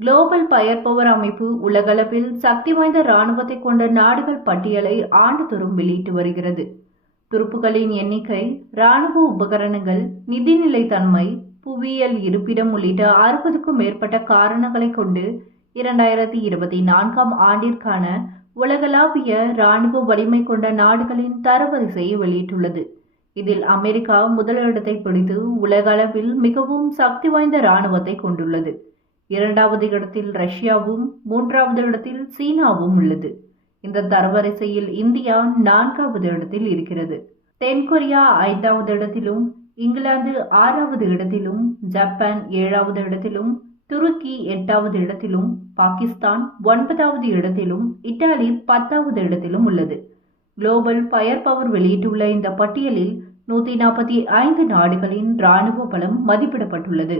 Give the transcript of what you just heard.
Global பயர் power அமைப்பு உலகளவில் சக்தி வாய்ந்த இராணுவத்தை கொண்ட நாடுகள் பட்டியலை ஆண்டுதோறும் வெளியிட்டு வருகிறது. துருப்புகளின் எண்ணிக்கை இராணுவ உபகரணங்கள் நிதிநிலைத்தன்மை புவியியல் இருப்பிடம் உள்ளிட்ட அறுபதுக்கும் மேற்பட்ட காரணங்களை கொண்டு இரண்டாயிரத்தி இருபத்தி நான்காம் ஆண்டிற்கான உலகளாவிய இராணுவ வலிமை கொண்ட நாடுகளின் தரவரிசையை வெளியிட்டுள்ளது. இதில் அமெரிக்கா முதலிடத்தை பிடித்து உலகளவில் மிகவும் சக்தி வாய்ந்த இராணுவத்தை கொண்டுள்ளது. இரண்டாவது இடத்தில் ரஷ்யாவும் மூன்றாவது இடத்தில் சீனாவும் உள்ளது. இந்த தரவரிசையில் இந்தியா நான்காவது இடத்தில் இருக்கிறது. தென்கொரியா ஐந்தாவது இடத்திலும் இங்கிலாந்து ஆறாவது இடத்திலும் ஜப்பான் ஏழாவது இடத்திலும் துருக்கி எட்டாவது இடத்திலும் பாகிஸ்தான் ஒன்பதாவது இடத்திலும் இத்தாலி பத்தாவது இடத்திலும் உள்ளது. குளோபல் ஃபயர் பவர் வெளியிட்டுள்ள இந்த பட்டியலில் நூத்தி நாற்பத்தி ஐந்து நாடுகளின் இராணுவ பலம் மதிப்பிடப்பட்டுள்ளது.